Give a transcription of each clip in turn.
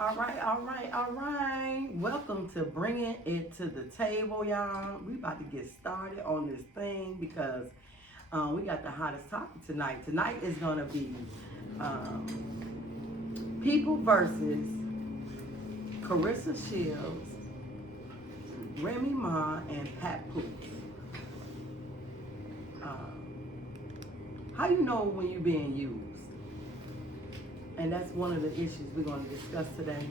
All right. Welcome to Bringing It to the Table, y'all. We about to get started on this thing because we got the hottest topic tonight. Tonight is going to be people versus Carissa Shields, Remy Ma, and Pat Poose. How you know when you're being used? And that's one of the issues we're going to discuss today.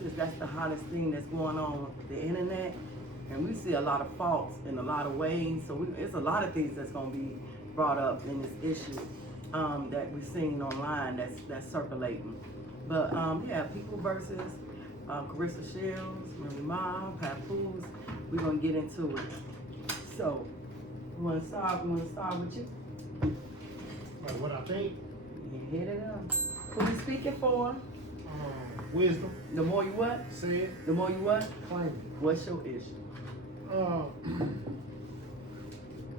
Since that's the hottest thing that's going on the internet, and we see a lot of faults in a lot of ways. So it's a lot of things that's going to be brought up in this issue that we're seeing online that's circulating. But yeah, people versus Carissa Shields, Remy Ma, Pat Poose. We're going to get into it. So, we want to start with you. What I think? You hit it up. Who you speaking for? Wisdom. The more you what? Say it. The more you what? Claim it. What's your issue?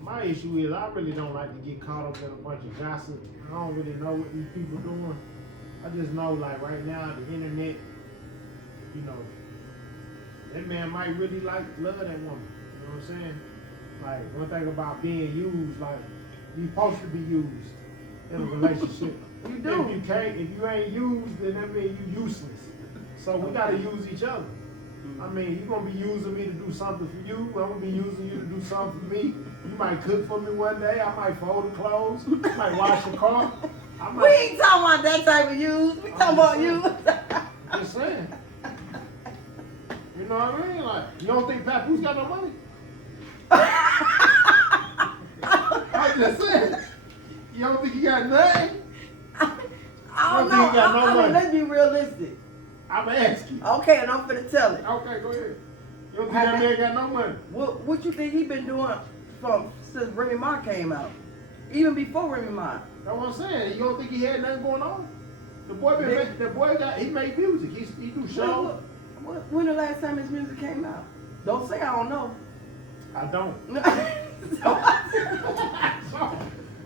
My issue is I really don't like to get caught up in a bunch of gossip. I don't really know what these people doing. I just know, like, right now, the internet, you know, that man might really love that woman. You know what I'm saying? Like, one thing about being used, like, you're supposed to be used in a relationship. You do. If you ain't used, then that means you useless. So we gotta use each other. I mean, you're gonna be using me to do something for you. I'm gonna be using you to do something for me. You might cook for me one day. I might fold the clothes. I might wash the car. We ain't talking about that type of use. We talking about you. Just saying. You know what I mean? Like, you don't think Pat Poose got no money? I'm just saying. You don't think he got nothing? I don't know. Got no money. Let's be realistic. I'm asking. Okay, and I'm finna tell it. Okay, go ahead. You don't think that man got no money? What you think he been doing since Remy Ma came out? Even before Remy Ma. That's what I'm saying. You don't think he had nothing going on? The boy he made music. He do shows. When the last time his music came out? Don't say I don't know. I don't.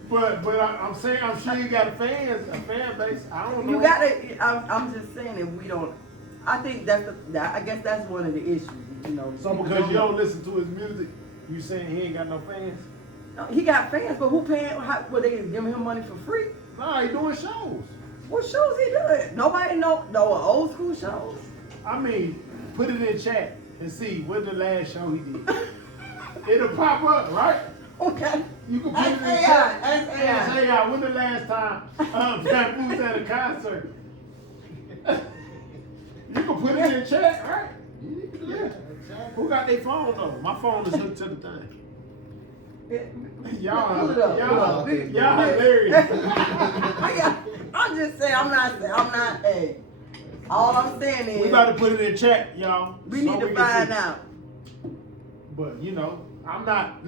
But I'm saying, I'm sure you got a fan base. I don't know. You gotta. I'm just saying that we don't. I think I guess that's one of the issues. You know. So because you don't listen to his music, you saying he ain't got no fans? No, he got fans, but who paying? Were they giving him money for free? No, he doing shows. What shows he doing? Nobody know old school shows. I mean, put it in chat and see when the last show he did. It'll pop up, right? Okay. You can put it in chat. Ask AI. When the last time Pat Poose at a concert? You can put it in chat, right? Yeah. Who got their phone though? My phone is hooked to the thing. Y'all hilarious. I'm just saying. I'm not. Hey, all I'm saying is we got to put it in chat, y'all. We need to find out. But you know, I'm not,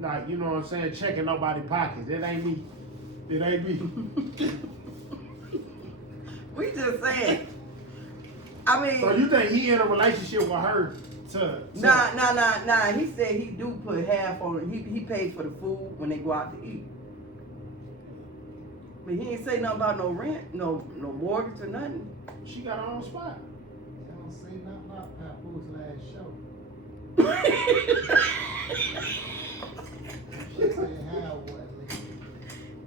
like, you know what I'm saying, checking nobody's pockets. It ain't me. We just saying. I mean. So you think he in a relationship with her Nah. He said he do put half on it. He paid for the food when they go out to eat. But he ain't say nothing about no rent, no mortgage or nothing. She got her own spot. They don't say nothing about Pat Poose's last show. She said how what?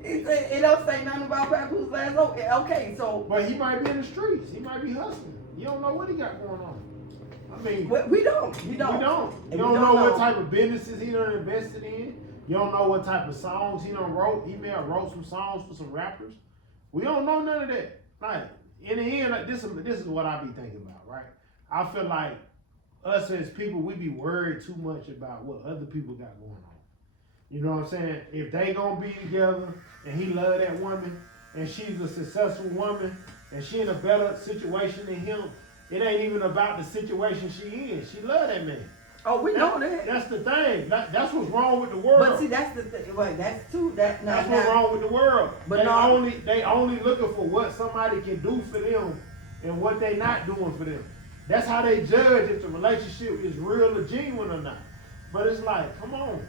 He said it don't say nothing about Pat Poose's last show. Okay, so. But he might be in the streets. He might be hustling. You don't know what he got going on. I mean, we don't. You don't know what type of businesses he done invested in. You don't know what type of songs he done wrote. He may have wrote some songs for some rappers. We don't know none of that. Like, in the end, like, this is what I be thinking about, right? I feel like us as people, we be worried too much about what other people got going on. You know what I'm saying? If they gonna be together and he love that woman and she's a successful woman and she in a better situation than him, it ain't even about the situation she in. She love that man. Oh, we know that. That's the thing. That's what's wrong with the world. But see, that's the thing. Well, that's too. That's what's wrong with the world. But they only looking for what somebody can do for them and what they not doing for them. That's how they judge if the relationship is real or genuine or not. But it's like, come on.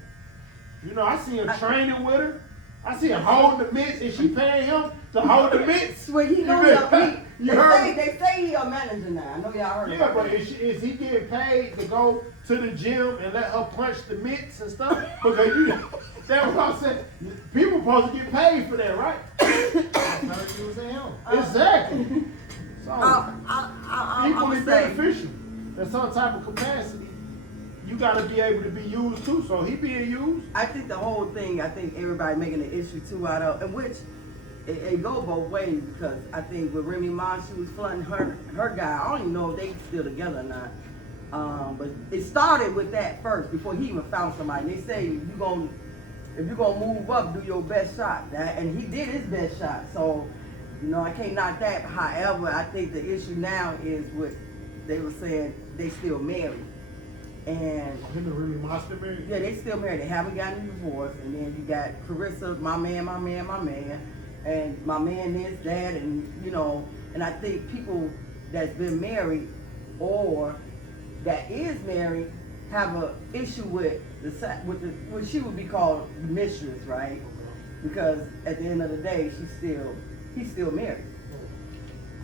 You know, I see him training with her. I see him holding the mitts. Is she paying him to hold the mitts? Well, he know they say he a manager now. I know y'all heard Yeah, about but that. is he getting paid to go to the gym and let her punch the mitts and stuff? Because that's what I said. People supposed to get paid for that, right? I heard you was him. Exactly. So I'm equally saying, beneficial in some type of capacity. You gotta be able to be used too. So he being used. I think the whole thing, I think everybody making an issue too out of, and which it go both ways, because I think with Remy Ma, she was fronting her guy. I don't even know if they still together or not. But it started with that first before he even found somebody. They say if you're gonna move up, do your best shot. And he did his best shot. So, I can't knock that. However, I think the issue now is what they were saying, they still married. And Him and Remy Ma still married? yeah, they still married. They haven't gotten a divorce. And then you got Carissa, my man, and my man this, that, and I think people that's been married or that is married have a issue with what she would be called mistress, right? Because at the end of the day, he's still married.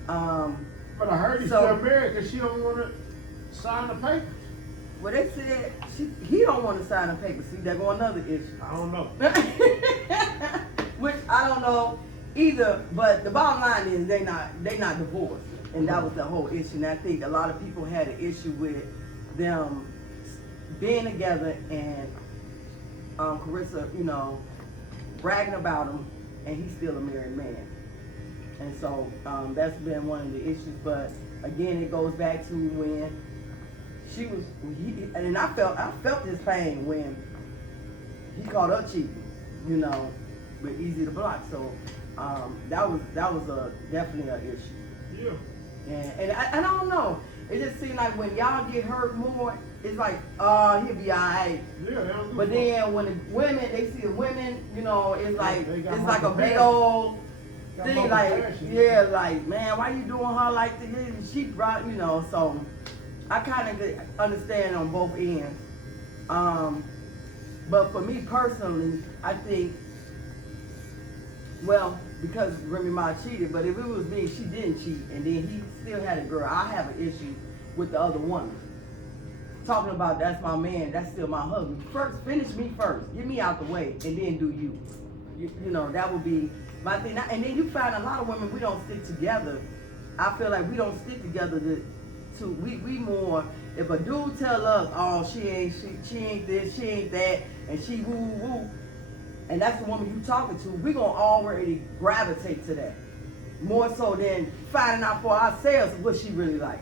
But I heard he's So- still married because she don't want to sign the papers. Well, they said he don't want to sign the paper. See, there go another issue. I don't know. Which I don't know either, but the bottom line is they not divorced, and that was the whole issue. And I think a lot of people had an issue with them being together and Carissa, bragging about him, and he's still a married man. And so that's been one of the issues. But again, it goes back to when and I felt his pain when he caught her cheating, but easy to block. So that was definitely an issue. Yeah. And I don't know. It just seems like when y'all get hurt more, it's like, he'll be alright. Yeah, they don't do But much. then when the women, they see the women, it's like They got it's more like a big compassion. old Got thing, more like compassion. like man, why you doing her like this? And she brought, so I kind of understand on both ends. But for me personally, I think, well, because Remy Ma cheated, but if it was me, she didn't cheat, and then he still had a girl, I have an issue with the other woman. Talking about that's my man, that's still my husband. First, finish me first, get me out the way, and then do you. That would be my thing. And then you find a lot of women, we don't stick together. I feel like we don't stick together we more, if a dude tell us, oh, she ain't this, she ain't that, and she woo woo, and that's the woman you talking to, we gonna already gravitate to that. More so than finding out for ourselves what she really like.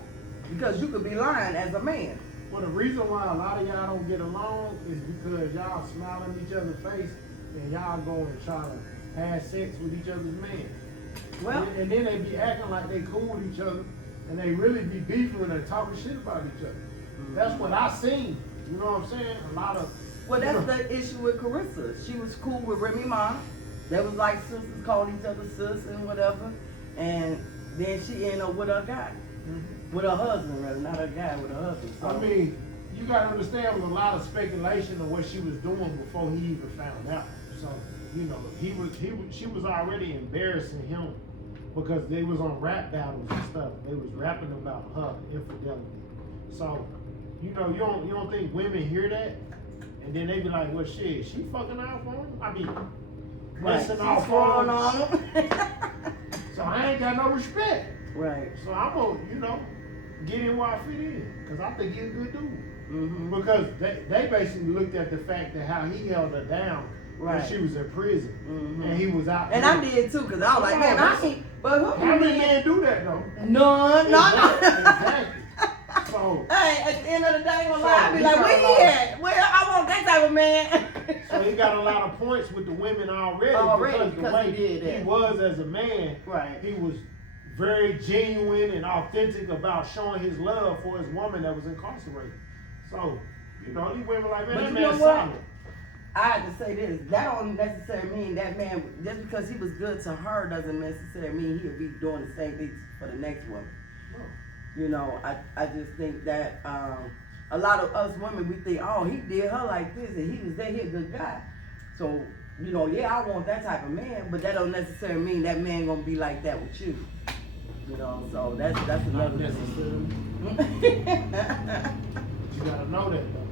Because you could be lying as a man. Well, the reason why a lot of y'all don't get along is because y'all smile in each other's face and y'all go and try to have sex with each other's man. Well, And then they be acting like they cool with each other, and they really be beefing and talking shit about each other. That's what I seen. You know what I'm saying? A lot of. well, that's the issue with Carissa. She was cool with Remy Ma. They was like sisters, called each other sis and whatever. And then she ended up with her guy. With her husband, rather, not her guy, with her husband. So, I mean, you gotta understand, there was a lot of speculation of what she was doing before he even found out. So, she was already embarrassing him because they was on rap battles and stuff. They was rapping about her infidelity. So, you don't think women hear that? And then they be like, well, shit, she fucking off on him? I mean, right. listen She's off throwing on him. on him. So I ain't got no respect. Right. So I'm gonna, get in where I fit in. Cause I think he's a good dude. Mm-hmm. Because they basically looked at the fact that how he held her down when Right. she was in prison. Mm-hmm. And he was out And there. I did too, because I was like, man, I ain't, but who How many men do that though? None, no. Exactly. So, Hey, at the end of the day, I ain't gonna So, lie, I be he like, got where a he lot at? Where I want that type of man. so he got a lot of points with the women already, Already, because the way because he did that. he was as a man, Right. he was very genuine and authentic about showing his love for his woman that was incarcerated. So, these women like, man, But that you man's know what? solid. I had to say this. That don't necessarily mean that man, just because he was good to her doesn't necessarily mean he'll be doing the same thing for the next woman. I just think that a lot of us women, we think, oh, he did her like this and he was there, he a good guy. So you know, yeah, I want that type of man, but that don't necessarily mean that man gonna be like that with you. You know, so that's Not another necessarily. You gotta know that though.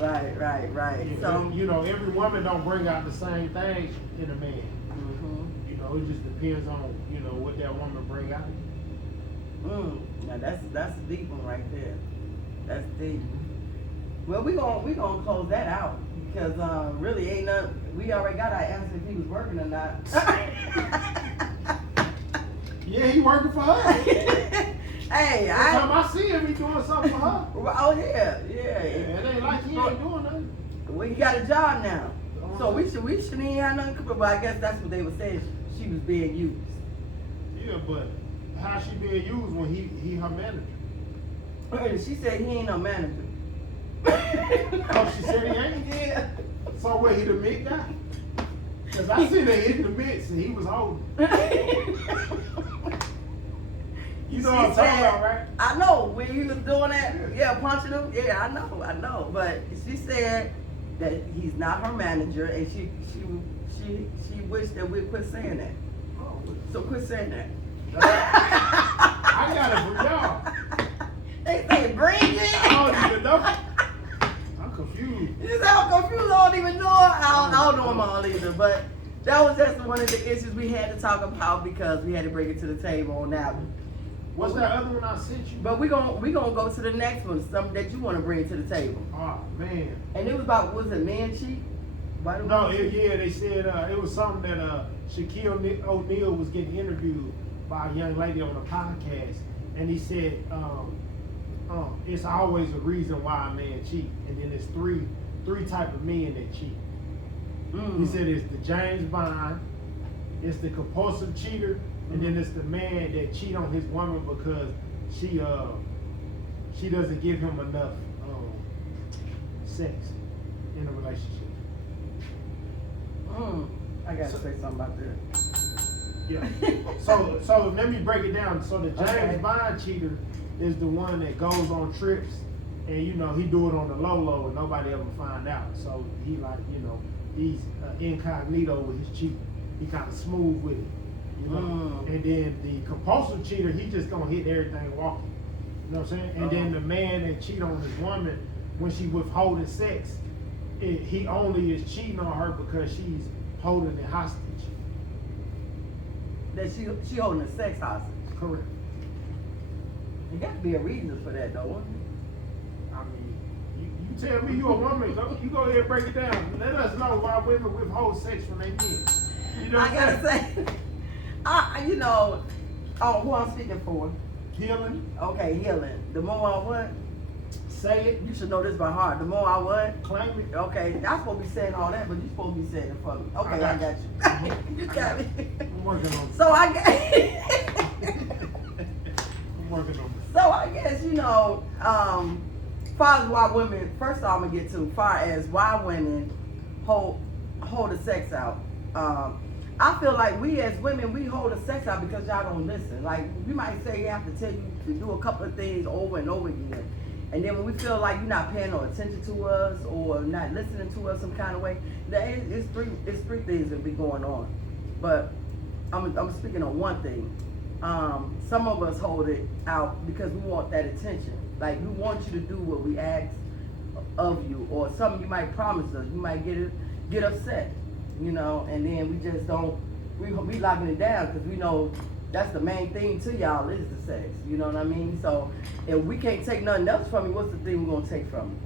Right. You So know, you know, every woman don't bring out the same thing in a man. mhm. You know, it just depends on, you know, what that woman bring out. Now that's a deep one right there. That's deep. Well, we gonna close that out because really ain't nothing. We already got our answer if he was working or not. Yeah, he working for her. Hey, Every time I see him, he doing something for her. Oh yeah. It ain't like he ain't doing nothing. Well, he got a job now, so we shouldn't even have nothing. But I guess that's what they were saying. She was being used. Yeah, but how she being used when he her manager? She said he ain't no manager. Oh, she said he ain't? Yeah. So what, he the mid guy? Cause I seen that hitting the mitts and he was holding. You know what I'm talking about, right? I know when he was doing that, punching him. Yeah, I know. But she said that he's not her manager, and she wished that we'd quit saying that. Oh, So quit saying that. I got it from y'all. They say bring it. I don't even know. I'm confused. You say I'm confused. I don't even know. I don't know them all either. But that was just one of the issues we had to talk about because we had to bring it to the table on that one. What's that other one I sent you? But we gonna go to the next one, something that you want to bring to the table. Oh man. And it was about, was it men cheat? Why do No, men cheat? they said it was something that Shaquille O'Neal was getting interviewed by a young lady on a podcast, and he said it's always a reason why a man cheat, and then there's three type of men that cheat. He said it's the James Bond, it's the compulsive cheater, and then it's the man that cheat on his woman because she doesn't give him enough sex in a relationship. I gotta say something about that. Yeah. So let me break it down. So the James Okay. Bond cheater is the one that goes on trips, and you know he do it on the low and nobody ever find out. So he he's incognito with his cheating. He kind of smooth with it. You know? And then the compulsive cheater, he just gonna hit everything walking. You know what I'm saying? And then the man that cheat on his woman when she withholding sex, he only is cheating on her because she's holding it hostage. That she holding a sex hostage. Correct. There got to be a reason for that though. I mean, you tell me you a woman, you go ahead and break it down. Let us know why women withhold sex from their men. You know what I gotta say, who I'm speaking for? Healing, Okay, healing. The more I what? say it, You should know this by heart. The more I what? claim it. Okay, I'm supposed to be saying all that, but you're supposed to be saying it for me. Okay, I I got got you. You got me. I'm working on it. So I guess, I'm working on it. so I guess far as why women. First off, I'm gonna get to far as why women hold the sex out. I feel like we as women, we hold the sex out because y'all don't listen. Like we might say you have to tell you to do a couple of things over and over again. And then when we feel like you're not paying no attention to us or not listening to us some kind of way, it's three things that be going on. But I'm speaking on one thing. Some of us hold it out because we want that attention. Like we want you to do what we ask of you, or something you might promise us. You might get upset, and then we just don't. We locking it down because we know that's the main thing to y'all is the sex. You know what I mean? So if we can't take nothing else from you, what's the thing we're gonna take from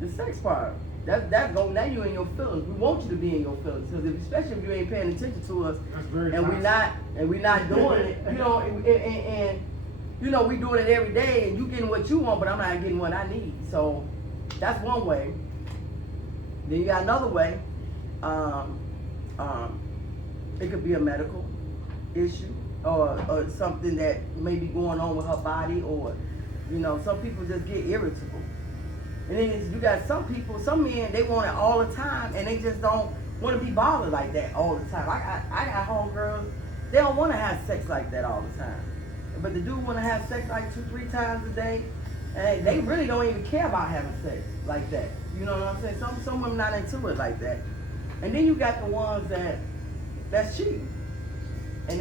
you? The sex part. That's go now you in your feelings. We want you to be in your feelings because especially if you ain't paying attention to us, That's very and we're not doing it. We doing it every day, and you getting what you want, but I'm not getting what I need. So that's one way. Then you got another way. It could be a medical issue or something that may be going on with her body, or some people just get irritable. And then you got some men, they want it all the time, and they just don't want to be bothered like that all the time. I got homegirls, they don't want to have sex like that all the time. But the dude want to have sex like 2-3 times a day, and they really don't even care about having sex like that. You know what I'm saying? Some women not into it like that. And then you got the ones that's cheating. And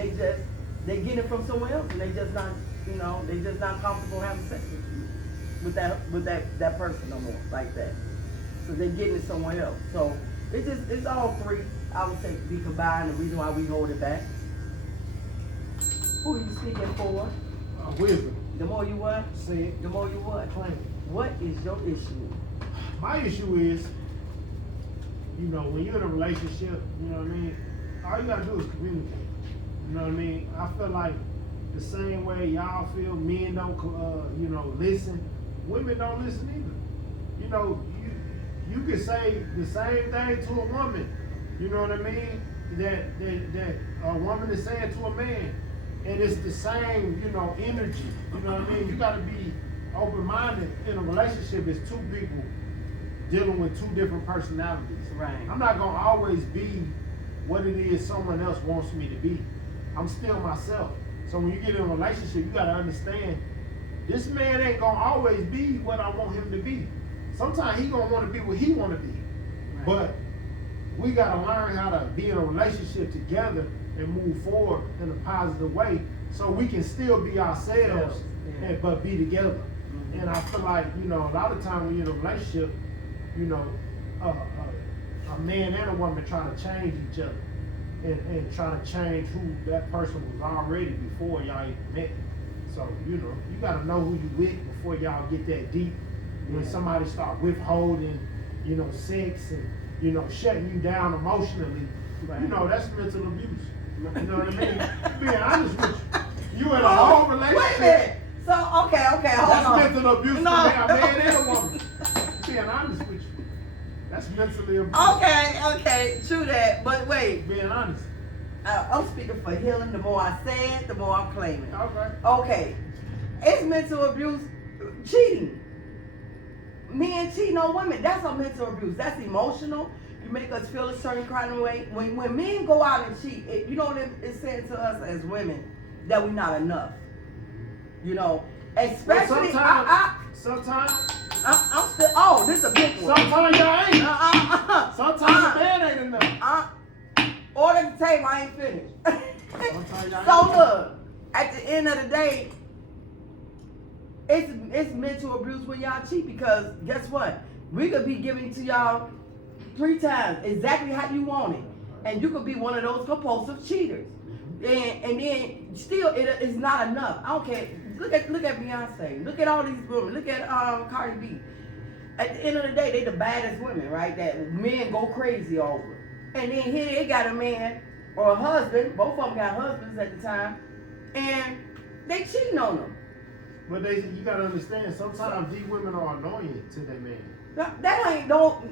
they get it from somewhere else, and they just not, they just not comfortable having sex with that person no more, like that. So they're getting it somewhere else. So it's all three, I would say, be combined. The reason why we hold it back. Who are you speaking for? Wisdom. The more you what? Say it. The more you what? Claim it. What is your issue? My issue is, when you're in a relationship, you know what I mean, all you gotta do is communicate. You know what I mean? I feel like the same way y'all feel men don't, listen, women don't listen either. You can say the same thing to a woman, you know what I mean, that a woman is saying to a man, and it's the same, energy, you know what I mean? You gotta be open-minded in a relationship. It's two people dealing with two different personalities. Right. I'm not gonna always be what it is someone else wants me to be. I'm still myself. So when you get in a relationship, you gotta understand this man ain't gonna always be what I want him to be. Sometimes he gonna want to be what he want to be. Right. But we gotta learn how to be in a relationship together and move forward in a positive way, so we can still be ourselves, but be together. Mm-hmm. And I feel like a lot of times when you're in a relationship, a man and a woman try to change each other. And try to change who that person was already before y'all even met. So, you gotta know who you with before y'all get that deep. When somebody start withholding, sex and, shutting you down emotionally, that's mental abuse. You know what I mean? Being honest with you. You in a whole relationship. Wait a minute. So, okay, hold on. That's mental abuse for a man and a woman. Being honest with you. That's mentally abuse. Okay, true that. But wait. Being honest. I'm speaking for healing. The more I say it, the more I'm claiming. Okay. It's mental abuse. Cheating. Men cheating on women. That's a mental abuse. That's emotional. You make us feel a certain kind of way. When men go out and cheat, it's said to us as women that we're not enough. Especially sometimes. I'm still. This is a big one. Sometimes y'all ain't. Sometimes the man ain't enough. Order the table. I ain't finished. So look, at the end of the day, it's mental abuse when y'all cheat, because guess what? We could be giving to y'all 3 times exactly how you want it, and you could be one of those compulsive cheaters, and then still it's not enough. I don't care. Look at Beyonce. Look at all these women. Look at Cardi B. At the end of the day, they the baddest women, right? That men go crazy over. And then here they got a man or a husband. Both of them got husbands at the time, and they cheating on them. But you gotta understand, sometimes these women are annoying to their man. That ain't no.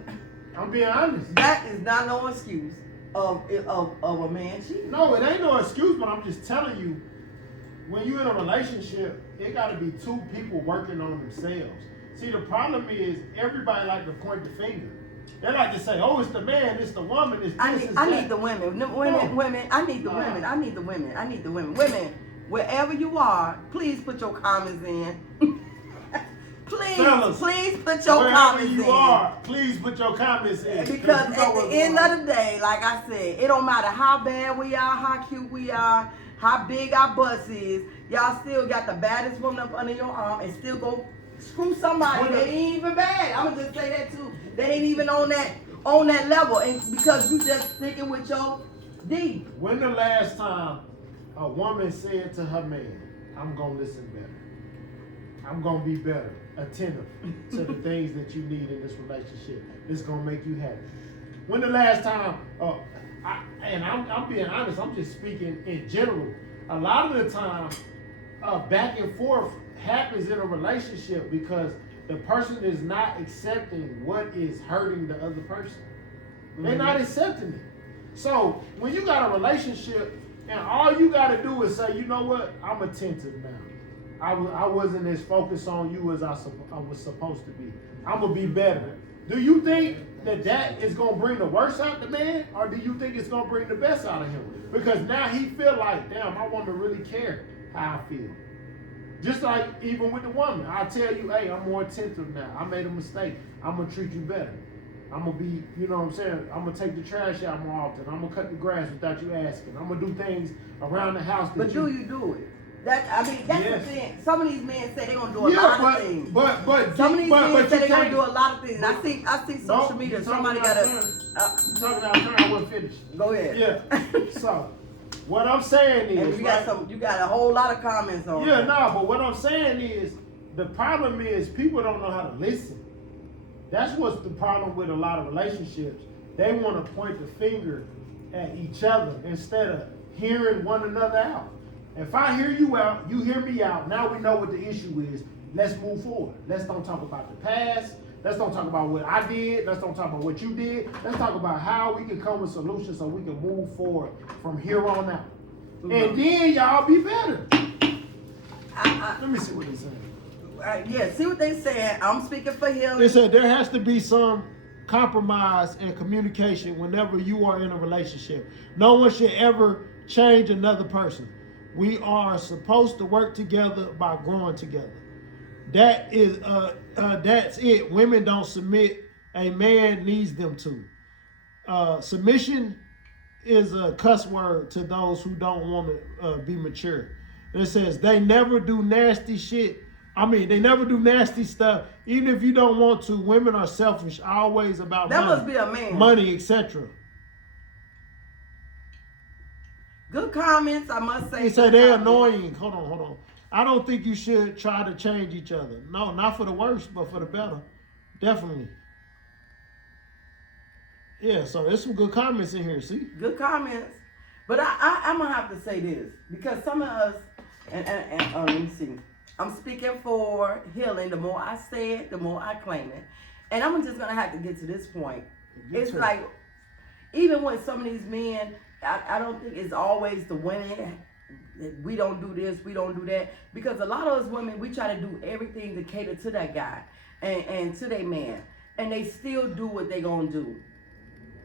I'm being honest. That is not no excuse of a man cheating. No, it ain't no excuse, but I'm just telling you, when you're in a relationship, it gotta be two people working on themselves. See, the problem is everybody like to point the finger. They like to say, "Oh, it's the man, it's the woman, it's this, it's that." I need the women. Women. I need the women. I need the women. I need the women. Women, wherever you are, please put your comments in. Please put your comments in. Wherever you are, please put your comments in. Because at the end of the day, like I said, it don't matter how bad we are, how cute we are, how big our butts is. Y'all still got the baddest woman up under your arm and still go screw somebody that ain't even bad. I'm gonna just say that too. They ain't even on that level, and because you just sticking with your D. When the last time a woman said to her man, "I'm gonna listen better. I'm gonna be better, attentive to the things that you need in this relationship. It's gonna make you happy." When the last time, I'm being honest, I'm just speaking in general. A lot of the time, back and forth happens in a relationship because the person is not accepting what is hurting the other person. Mm-hmm. They're not accepting it. So when you got a relationship and all you got to do is say, "You know what? I'm attentive now. I wasn't as focused on you as I was supposed to be. I'm going to be better." Do you think that is going to bring the worst out the man, or do you think it's going to bring the best out of him? Because now he feel like, damn, my woman really care how I feel. Just like even with the woman, I tell you, "Hey, I'm more attentive now. I made a mistake. I'm going to treat you better." I'm gonna be, you know what I'm saying? I'm gonna take the trash out more often. I'm gonna cut the grass without you asking. I'm gonna do things around the house. But do you do it? That's Yes. the thing. Some of these men say they're gonna do a lot of things. But Some of these men say they're gonna can't- do a lot of things. I see social media. Somebody got You talking about turn? I wasn't finished. go ahead. Yeah. So, what I'm saying is, And you got a whole lot of comments on. yeah, that. no, but what I'm saying is, the problem is people don't know how to listen. That's what's the problem with a lot of relationships. They want to point the finger at each other instead of hearing one another out. If I hear you out, you hear me out. Now we know what the issue is. Let's move forward. Let's don't talk about the past. Let's don't talk about what I did. Let's don't talk about what you did. Let's talk about how we can come with solutions so we can move forward from here on out. Mm-hmm. And then y'all be better. I, Let me see what he's saying. yeah, see what they saying. I'm speaking for him. They said there has to be some compromise and communication whenever you are in a relationship. No one should ever change another person. We are supposed to work together by growing together. That is, that's it. Women don't submit. A man needs them to. Submission is a cuss word to those who don't want to be mature. It says they never do nasty shit. I mean, they never do nasty stuff. Even if you don't want to, women are selfish, always about That money, must be a man. money, etc. Good comments, I must say. He said good they're comments. annoying. Hold on. I don't think you should try to change each other. No, not for the worse, but for the better. Definitely. Yeah, so there's some good comments in here, see? Good comments. But I'm going to have to say this. Because some of us, and let me see. I'm speaking for healing. The more I say it, the more I claim it. And I'm just going to have to get to this point. It's like, even with some of these men, I don't think it's always the women. We don't do this, we don't do that. Because a lot of us women, we try to do everything to cater to that guy and to that man. And they still do what they going to do.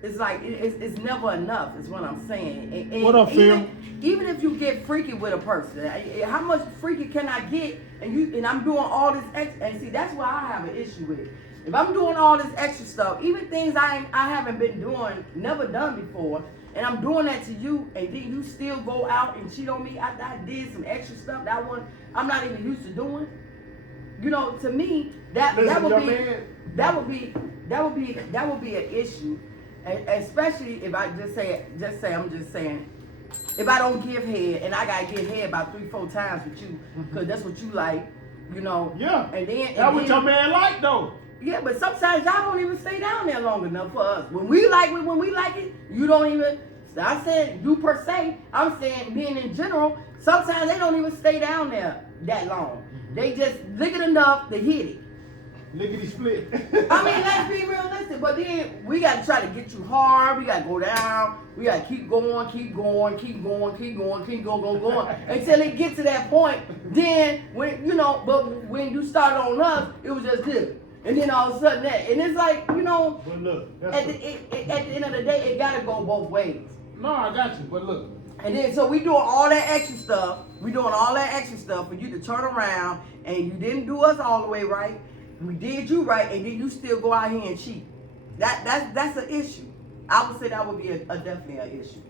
It's like, it's never enough, is what I'm saying. And What up, Phil? even if you get freaky with a person, how much freaky can I get? And I'm doing all this extra, and see, that's why I have an issue with it. If I'm doing all this extra stuff, even things I haven't been doing, never done before, and I'm doing that to you, and then you still go out and cheat on me after I did some extra stuff that I'm not even used to doing. You know, to me, that would be an issue, and especially if I I'm just saying, if I don't give head and I gotta give head about 3-4 times with you, because that's what you like, you know. Yeah. And then That's what your man like, though. Yeah, but sometimes y'all don't even stay down there long enough for us. When we like it, you don't even. I said you per se. I'm saying being in general. Sometimes they don't even stay down there that long. They just lick it enough to hit it. Lickety split. I mean, let's be realistic. But then we got to try to get you hard. We got to go down. We got to keep going until it gets to that point. Then when you started on us, it was just this. And then all of a sudden that. And it's like, But look, at the end of the day, it got to go both ways. No, I got you, but look. And then, so we doing all that extra stuff. We doing all that extra stuff for you to turn around, and you didn't do us all the way right. We did you right, and then you still go out here and cheat. That's an issue. I would say that would be definitely an issue.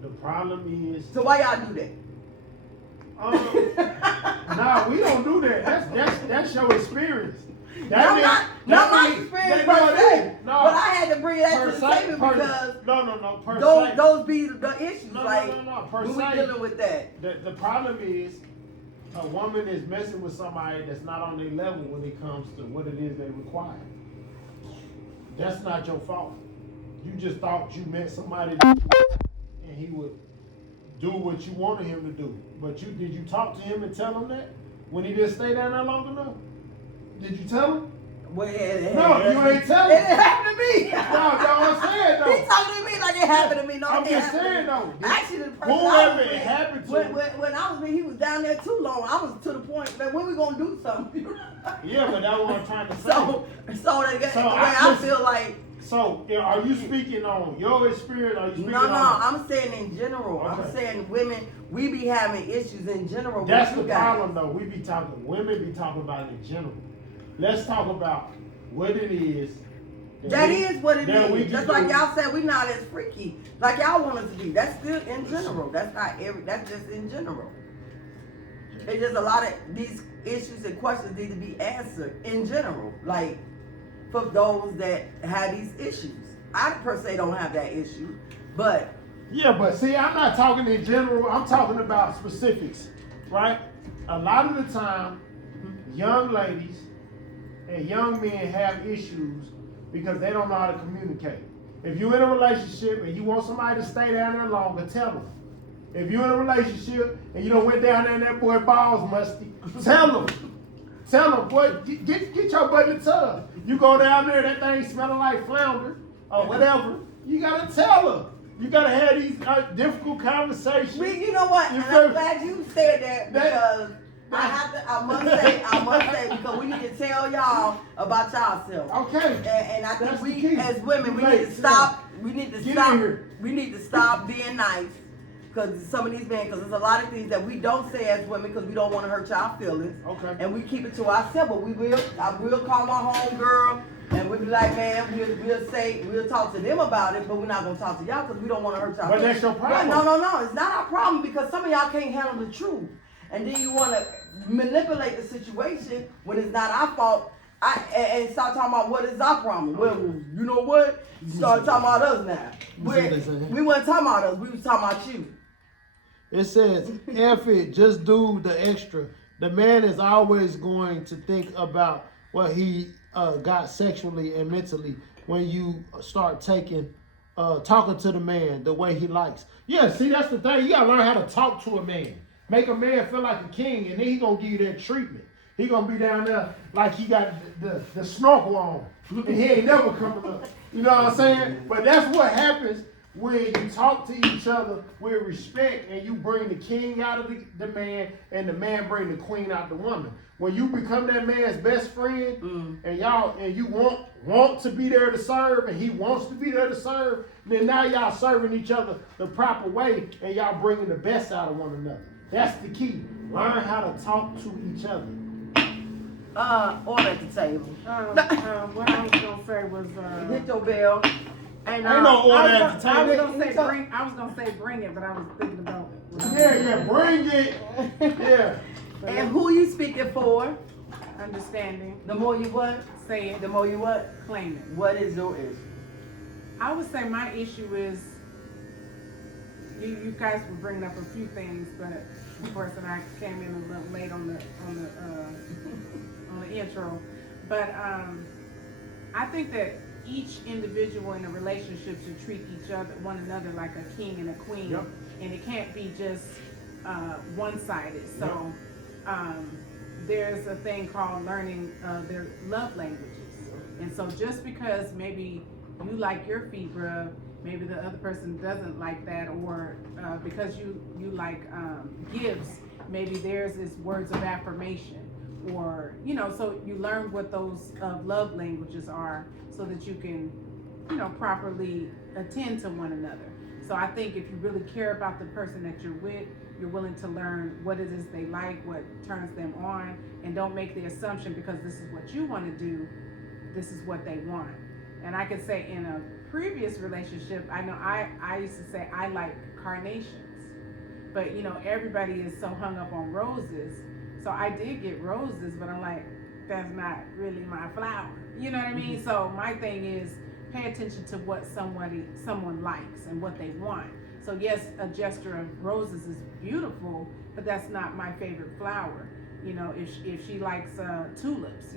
The problem is. So why y'all do that? Nah, we don't do that. That's your experience. Not my experience per se. But I had to bring that to the table because those be the issues. Per when we dealing with that. The problem is a woman is messing with somebody that's not on their level when it comes to what it is they require. That's not your fault. You just thought you met somebody and he would do what you wanted him to do. But did you talk to him and tell him that when he didn't stay down there long enough? Did you tell him? Well, you ain't telling. It happened to me. No, that's what I'm saying though. He talking to me like it happened to me. No, I'm just saying though. Actually, the person whoever it happened to. When I was with, he was down there too long. I was to the point that when we gonna do something. Yeah, but that's what I'm trying to say. I feel like. So, are you speaking on your experience? Or are you speaking No, on? I'm saying in general. Okay. I'm saying women, we be having issues in general. That's the problem, though. Women be talking about it in general. Let's talk about what it is That is what it that we is. can Just like do. y'all said, we not as freaky like y'all want us to be. That's still in general. That's not every. That's just in general. It's just a lot of these issues and questions need to be answered in general. Like for those that have these issues, I per se don't have that issue, but Yeah, but see, I'm not talking in general. I'm talking about specifics, right? A lot of the time, young ladies and young men have issues because they don't know how to communicate. If you're in a relationship and you want somebody to stay down there longer, tell them. If you're in a relationship and you don't went down there and that boy balls musty, tell them. Tell them, boy, get your butt in the tub. You go down there, that thing smelling like flounder or whatever. You gotta tell her. You gotta have these difficult conversations. you know what? And I'm glad you said that because I must say because we need to tell y'all about yourselves. Okay. And I think That's we the key. as women we Right, need to stop. We need to Get stop. in here. We need to stop being nice. Because some of these men, because there's a lot of things that we don't say as women because we don't want to hurt y'all feelings. Okay. And we keep it to ourselves. But I will call my home girl and we'll be like, man, we'll talk to them about it, but we're not going to talk to y'all because we don't want to hurt y'all. But that's your problem. No, it's not our problem because some of y'all can't handle the truth. And then you want to manipulate the situation when it's not our fault. And start talking about what is our problem. Well, you know what? Start talking about us now. We weren't talking about us. We was talking about you. It says, F it, just do the extra. The man is always going to think about what he got sexually and mentally when you start talking to the man the way he likes. Yeah, see, that's the thing. You gotta learn how to talk to a man. Make a man feel like a king, and then he gonna give you that treatment. He gonna be down there like he got the snorkel on, and he ain't never coming up. You know what I'm saying? But that's what happens when you talk to each other with respect, and you bring the king out of the man, and the man bring the queen out the woman. When you become that man's best friend, and you want to be there to serve, and he wants to be there to serve, then now y'all serving each other the proper way, and y'all bringing the best out of one another. That's the key. Learn how to talk to each other. Order at the table. What I was gonna say was Hit your bell. And, Ain't no order I at was the gonna table. say bring it, but I was thinking about Yeah, bring it. Yeah. And who you speaking for? understanding, The more you what? say it, The more you what? claim it. What is your issue? I would say my issue is you guys were bringing up a few things, but of course, and I came in a little late on the intro. But I think that each individual in a relationship should treat one another like a king and a queen, Yep. and it can't be just one-sided. So there's a thing called learning their love languages, and so just because maybe you like your feet rubbed, maybe the other person doesn't like that, or because you like gifts, maybe theirs is words of affirmation, or so you learn what those love languages are, so that you can properly attend to one another. So I think if you really care about the person that you're with, you're willing to learn what it is they like, what turns them on, and don't make the assumption because this is what you want to do, this is what they want. And I could say in a previous relationship, I know I used to say I like carnations, but everybody is so hung up on roses. So I did get roses, but I'm like, that's not really my flower. You know what I mean? So my thing is pay attention to what someone likes and what they want. So yes, a gesture of roses is beautiful, but that's not my favorite flower. If she likes tulips,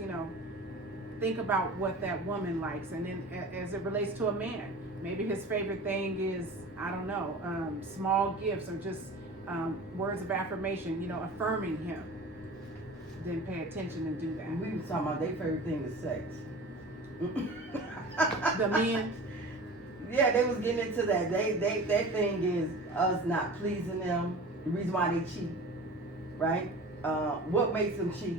think about what that woman likes. And then as it relates to a man, maybe his favorite thing is, I don't know, small gifts or just words of affirmation, affirming him. Then pay attention and do that. We was talking about their favorite thing is sex. The men? Yeah, they was getting into that. Their thing is us not pleasing them. The reason why they cheat, right? What makes them cheat?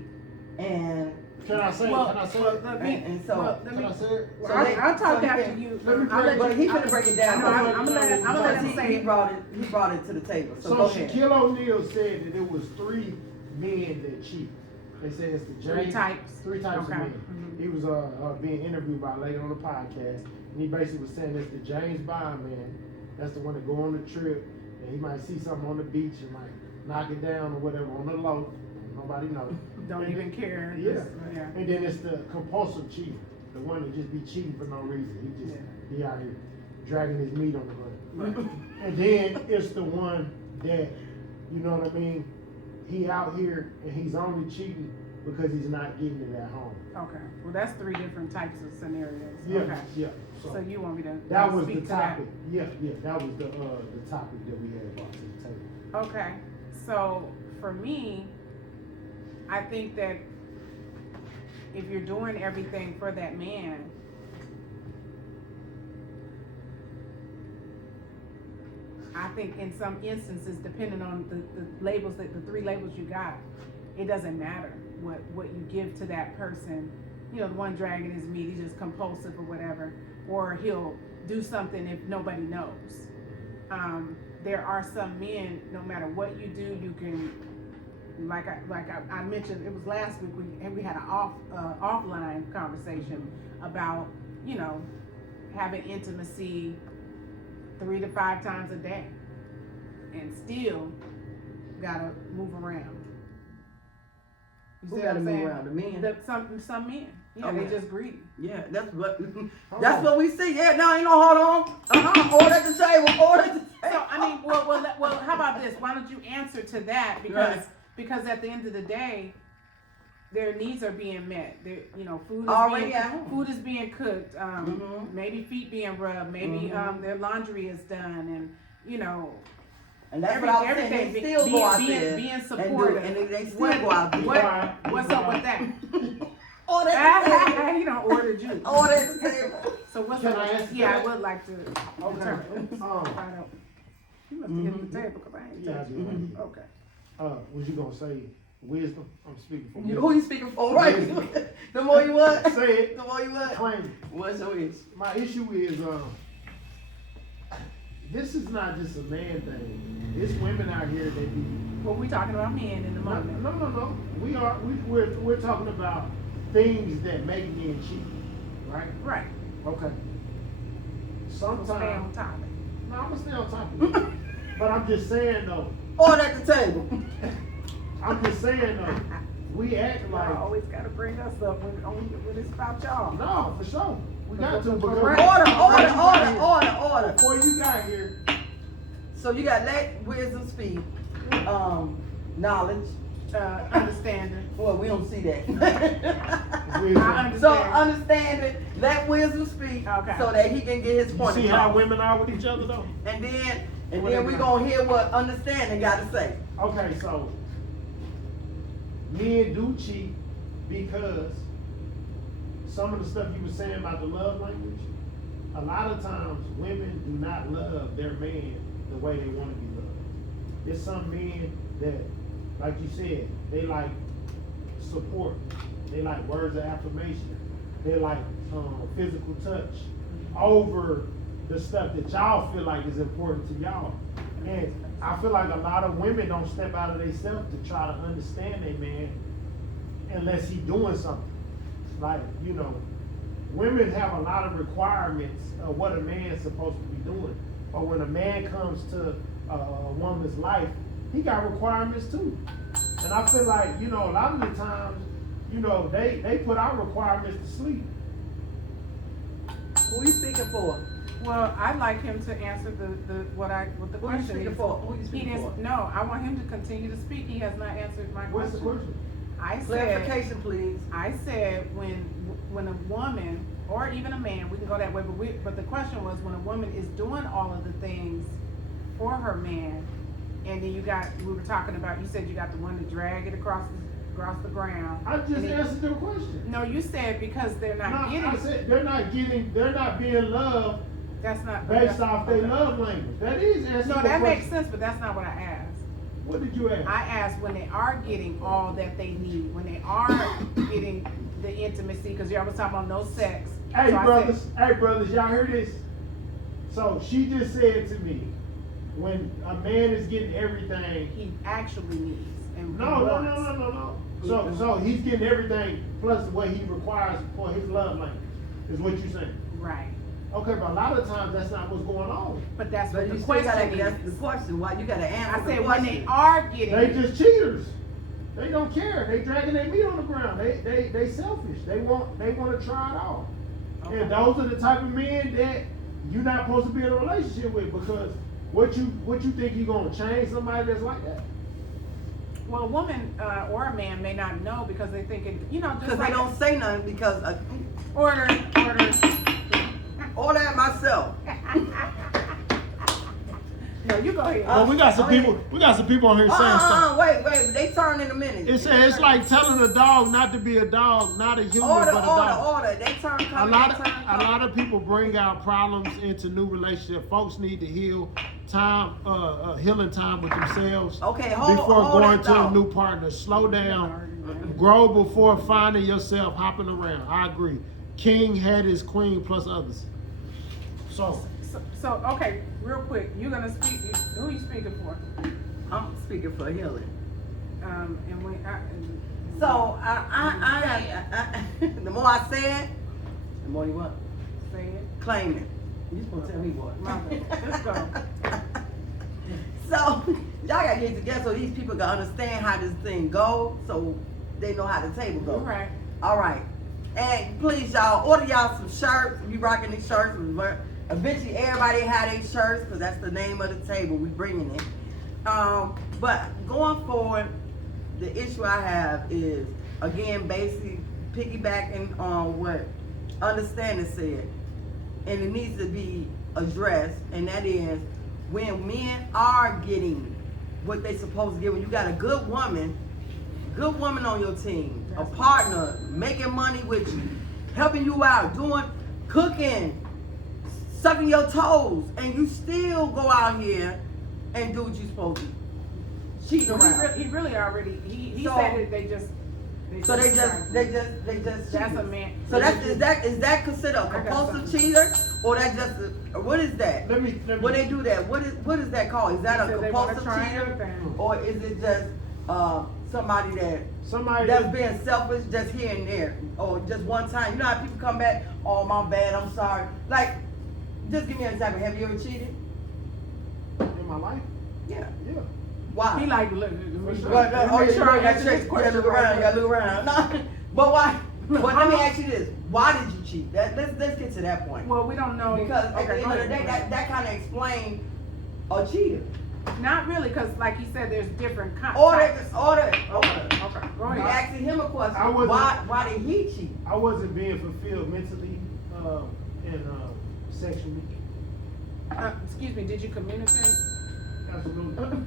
And Can I say it? Can I say it? and so Can I say it? so I'll talk so after he you. but he finna break it down. I'm gonna let him say He it. brought it to the table. So So go ahead. Shaquille O'Neal said that it was 3 men that cheat. They say it's the Three James. types. 3 types Okay. of men. He was being interviewed by a lady on the podcast, and he basically was saying it's the James Bond man. That's the one that go on the trip, and he might see something on the beach and might knock it down or whatever on the low. Nobody knows. Don't even care. Yeah. Just, yeah. And then it's the compulsive cheater, the one that just be cheating for no reason. He just be out here dragging his meat on the hunt. Right. And then it's the one that, you know what I mean? He out here and he's only cheating because he's not getting it at home. Okay. Well, that's 3 different types of scenarios. Yeah, Okay. yeah. So you want me to That was speak the to that? topic. Yeah, that was the topic that we had brought to the table. Okay, so for me, I think that if you're doing everything for that man, I think in some instances, depending on the labels, the 3 labels you got, it doesn't matter what you give to that person. You know, the one dragging his meat, he's just compulsive or whatever, or he'll do something if nobody knows. There are some men, no matter what you do, you can, like I mentioned, it was last week, we had an offline conversation about, you know, having intimacy 3 to 5 times a day, and still gotta move around. You Who see what gotta I'm move saying? around? The men? Some men, yeah, Oh, they yeah. just greedy. Yeah, that's what on. what we see. Yeah, no, ain't no hold on. Order at the table. Order at the table. So I mean, well, how about this? Why don't you answer to that? Because at the end of the day, their needs are being met. You know, food is being cooked. Maybe feet being rubbed. Maybe their laundry is done, and you know. And that's what I was saying. They still go out there being and do supportive. it, and they still go out there. What's up with that? Order at the table. You don't order you. Order at the table. So what's Can up? I with answer yeah, that? I would like to determine. You must have hit the table because I ain't Yeah, I touched did. it. Okay. Was you gonna say wisdom? I'm speaking for Who you speaking for, right? The more you what? Say it. The more you what? Claim it. What's your issue? My issue is this is not just a man thing. It's women out here that be. Well, we talking about men in the No, moment. no. We're talking about things that make men cheat, right? Right. Okay. Sometimes. Stay on topic. No, I'm gonna stay on top of it. But I'm just saying though. Order at the table. I'm just saying though. We act like. Y'all always gotta bring us up when it's about y'all. No, for sure. We got to because Order. before you got here. So you got lack, wisdom, speed, knowledge. Understanding. Well, we don't see that. Wisdom. I understand. So understanding, lack, wisdom, speed, Okay. so that he can get his You point see how across. women are with each other though? And then we gonna hear what understanding got to say. Okay, so men do cheat because some of the stuff you were saying about the love language, a lot of times women do not love their man the way they want to be loved. There's some men that, like you said, they like support, they like words of affirmation, they like physical touch over the stuff that y'all feel like is important to y'all. And I feel like a lot of women don't step out of themselves to try to understand their man unless he doing something. Like, you know, women have a lot of requirements of what a man's supposed to be doing. But when a man comes to a woman's life, he got requirements too. And I feel like, you know, a lot of the times, you know, they put our requirements to sleep. Who you speaking for? Well, I'd like him to answer what the Who you question speaking is. for? Who you He speaking didn't, for? no, I want him to continue to speak. He has not answered my What's the question. question? I said, Clarification, please. I said when a woman or even a man, we can go that way, but the question was when a woman is doing all of the things for her man, and then we were talking about, you said you got the one to drag it across the ground. I just answered your question. No, you said because they're not getting. I said they're not being loved That's not based off their okay. love language. That is answering No, your that makes question. sense, but that's not what I asked. What did you ask? I asked when they are getting all that they need, when they are getting the intimacy, because y'all was talking about no sex. Hey So I brothers, y'all heard this? So she just said to me, when a man is getting everything, he actually needs. and No. wants. So he's getting everything plus what he requires for his love language, is what you're saying. Right. Okay, but a lot of times that's not what's going on. But that's But what you the still gotta question ask the is. question. Why you gotta answer I the said when question? they are getting They it. just cheaters. They don't care. They dragging their meat on the ground. They selfish. They want to try it all. Okay. And those are the type of men that you're not supposed to be in a relationship with, because what you think you're gonna change somebody that's like that? Well, a woman or a man may not know because they thinking, just Because like they don't say nothing because order. all that myself. No, you go ahead. Well, we got some people. We got some people on here saying stuff. Wait, they turn in a minute. It's like telling a dog not to be a dog, not a human, Order, but a dog. order. They turn A color. lot of people bring out problems into new relationships. Folks need to heal healing time with themselves Okay, hold going that to a thought. new partner. Slow down, grow before finding yourself hopping around. I agree. King had his queen plus others. So okay, real quick, you're gonna speak. Who are you speaking for? I'm speaking for healing. And we. So I the more I say it, the more you want. Say it. Claim it. You just gonna tell me what? Let's go. So y'all gotta get together so these people can understand how this thing goes, so they know how the table goes. Right. All right. And please, y'all, order y'all some shirts. We rocking these shirts. Eventually, everybody had their shirts because that's the name of the table. We bringing it. But going forward, the issue I have is, again, basically piggybacking on what Understanding said, and it needs to be addressed, and that is when men are getting what they supposed to get. When you got a good woman on your team, a partner making money with you, helping you out, doing cooking, sucking your toes, and you still go out here and do what you're supposed to. Cheating around. He really already. He So- said that they just. They just. That's a cheaters. man. So is that considered a I got compulsive something. cheater, or that's just what is that? Let me. When they do that, what is that called? Is that a Said they wanna compulsive try cheater, everything. or is it just somebody Somebody that's being selfish just here and there, or just one time? You know how people come back, oh my bad, I'm sorry. Like, just give me an example. Have you ever cheated? in my life. Yeah. Yeah. Why? He like look. But, Make you sure I gotta answer check. this You gotta question look around. right You gotta look around. No, but why? But let me ask you this: why did you cheat? Let's get to that point. Well, we don't know Because at the okay, end go of the ahead, day, go ahead. that kind of explains a cheater. Not really, because like he said, there's different types. Order. Okay, go You ahead. asking him a question. I wasn't- Why did he cheat? I wasn't being fulfilled mentally and sexually. Excuse me, did you communicate? Absolutely.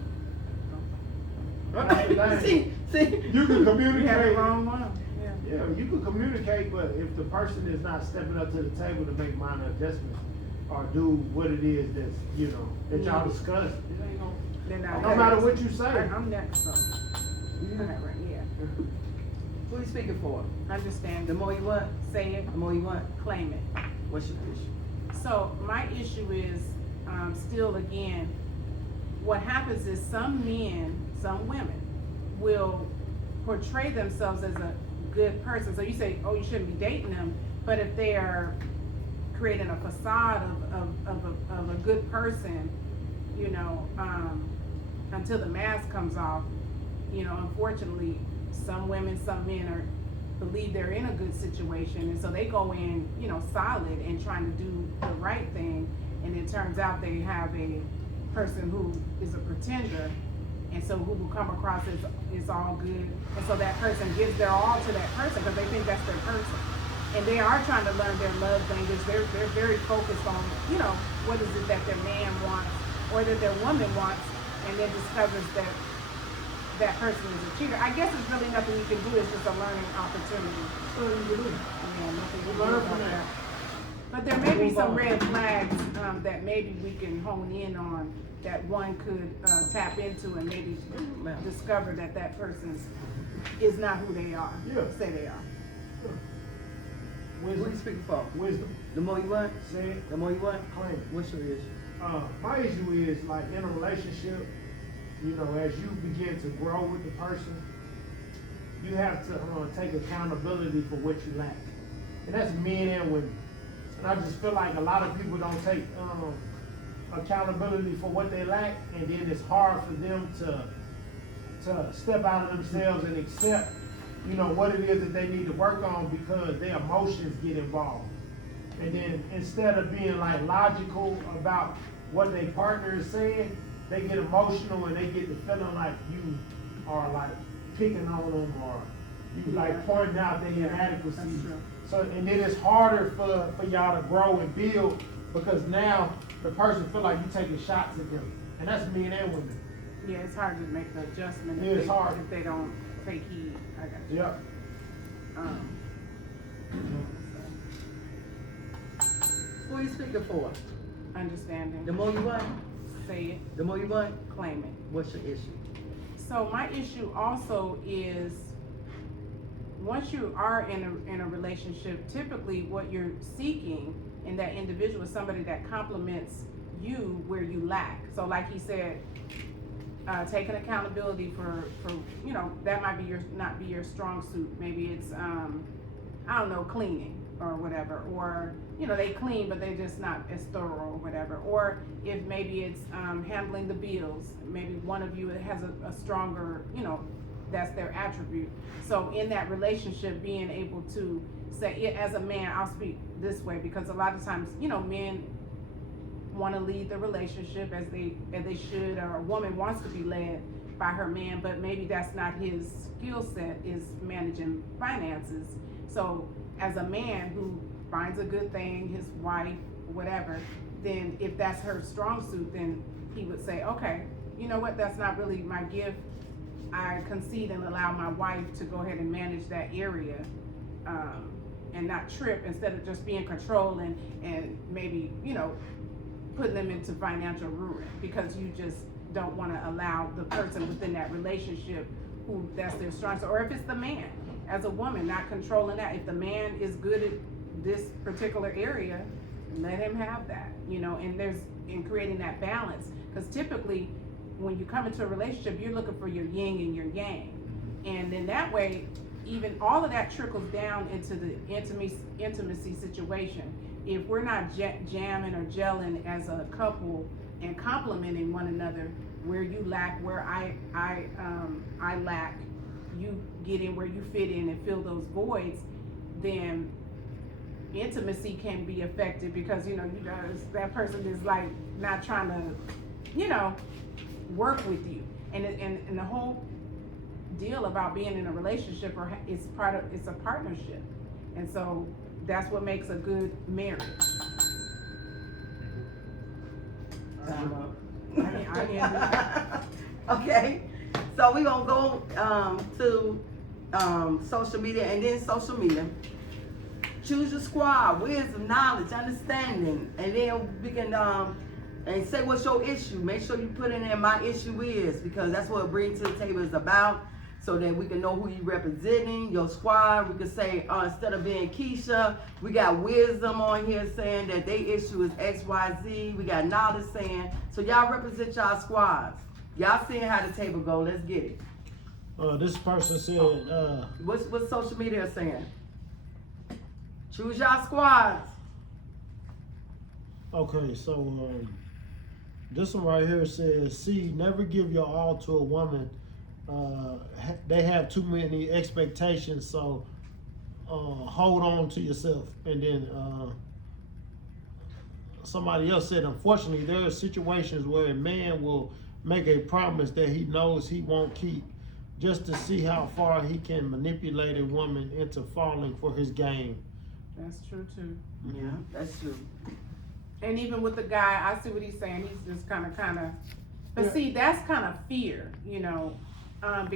See, You can You had the communicate. wrong one. Yeah. Yeah, you can communicate, but if the person is not stepping up to the table to make minor adjustments or do what it is that's, that y'all discussed, it ain't gonna, Then I no matter what you say. I'm next, so. Mhm. Okay, right, yeah. who you speaking for? Understand. The more you want, Say it, the more you want. claim it. What's your issue? So my issue is, still again, what happens is some men, some women will portray themselves as a good person. So you say, oh, you shouldn't be dating them, but if they are creating a facade of a good person, until the mask comes off, unfortunately, some women, some men believe they're in a good situation, and so they go in, solid and trying to do the right thing, and it turns out they have a person who is a pretender, and so who will come across as is all good, and so that person gives their all to that person because they think that's their person, and they are trying to learn their love language. They're very focused on, what is it that their man wants or that their woman wants, and then discovers that person is a cheater. I guess it's really nothing you can do. It's just a learning opportunity. Yeah, nothing you can do about that. But there may be some red flags that maybe we can hone in on that one could tap into and maybe discover that person is not who they are. Yeah. Say they are. Who you speaking for? Wisdom. The more you want, Say it. the more you want. Claim it. What's your issue? My issue is, like, in a relationship, you know, as you begin to grow with the person, you have to take accountability for what you lack. And that's men and women. And I just feel like a lot of people don't take accountability for what they lack, and then it's hard for them to step out of themselves and accept, you know, what it is that they need to work on, because their emotions get involved. And then instead of being like logical about what their partner is saying, they get emotional and they get the feeling like you are like picking on them, or you like pointing out their inadequacies. So, and then it's harder for y'all to grow and build, because now the person feel like you taking shots at them. And that's men and women. Yeah, it's hard to make the adjustment Yeah, it's hard. if they don't take heed. I got you. Yep. Who are you speaking for? Understanding. The more you want, Say it, the more you want, claim it. what's your issue? So my issue also is, once you are in a relationship, typically what you're seeking in that individual is somebody that complements you where you lack. So like he said, taking accountability for you know, that might be not be your strong suit. Maybe it's I don't know, cleaning or whatever, or you know, they clean but they're just not as thorough or whatever. Or if maybe it's handling the bills, maybe one of you has a stronger, you know, that's their attribute. So in that relationship, being able to say, as a man, I'll speak this way, because a lot of times, you know, men want to lead the relationship as they should, or a woman wants to be led by her man, but maybe that's not his skill set, is managing finances. So as a man who finds a good thing, his wife, whatever, then if that's her strong suit, then he would say, okay, you know what, that's not really my gift. I concede and allow my wife to go ahead and manage that area, and not trip, instead of just being control and maybe, you know, putting them into financial ruin, because you just don't want to allow the person within that relationship who that's their strong suit. Or if it's the man, as a woman, not controlling that. If the man is good at this particular area, let him have that, you know, and in creating that balance. Because typically when you come into a relationship, you're looking for your yin and your yang. And then that way, even all of that trickles down into the intimacy situation. If we're not jamming or gelling as a couple and complementing one another, where you lack, where I lack, you get in where you fit in and fill those voids, then intimacy can be affected, because you know, you guys, that person is like not trying to, you know, work with you. And the whole deal about being in a relationship, or it's a partnership, and so that's what makes a good marriage. Time up. I hear Okay, so we're gonna go to social media, and then social media. Choose your squad, wisdom, knowledge, understanding, and then we can and say what's your issue. Make sure you put in there my issue is, because that's what Bring to the Table is about, so that we can know who you representing, your squad. We can say, instead of being Keisha, we got wisdom on here saying that their issue is XYZ. We got knowledge saying, so y'all represent y'all squads. Y'all seeing how the table go, let's get it. This person said, What's social media saying? Choose y'all squads. okay, so this one right here says, C, never give your all to a woman. They have too many expectations, so hold on to yourself. And then somebody else said, unfortunately, there are situations where a man will make a promise that he knows he won't keep, just to see how far he can manipulate a woman into falling for his game. That's true too. Yeah, that's true. And even with the guy, I see what he's saying. He's just kind of, but see, that's kind of fear, you know, because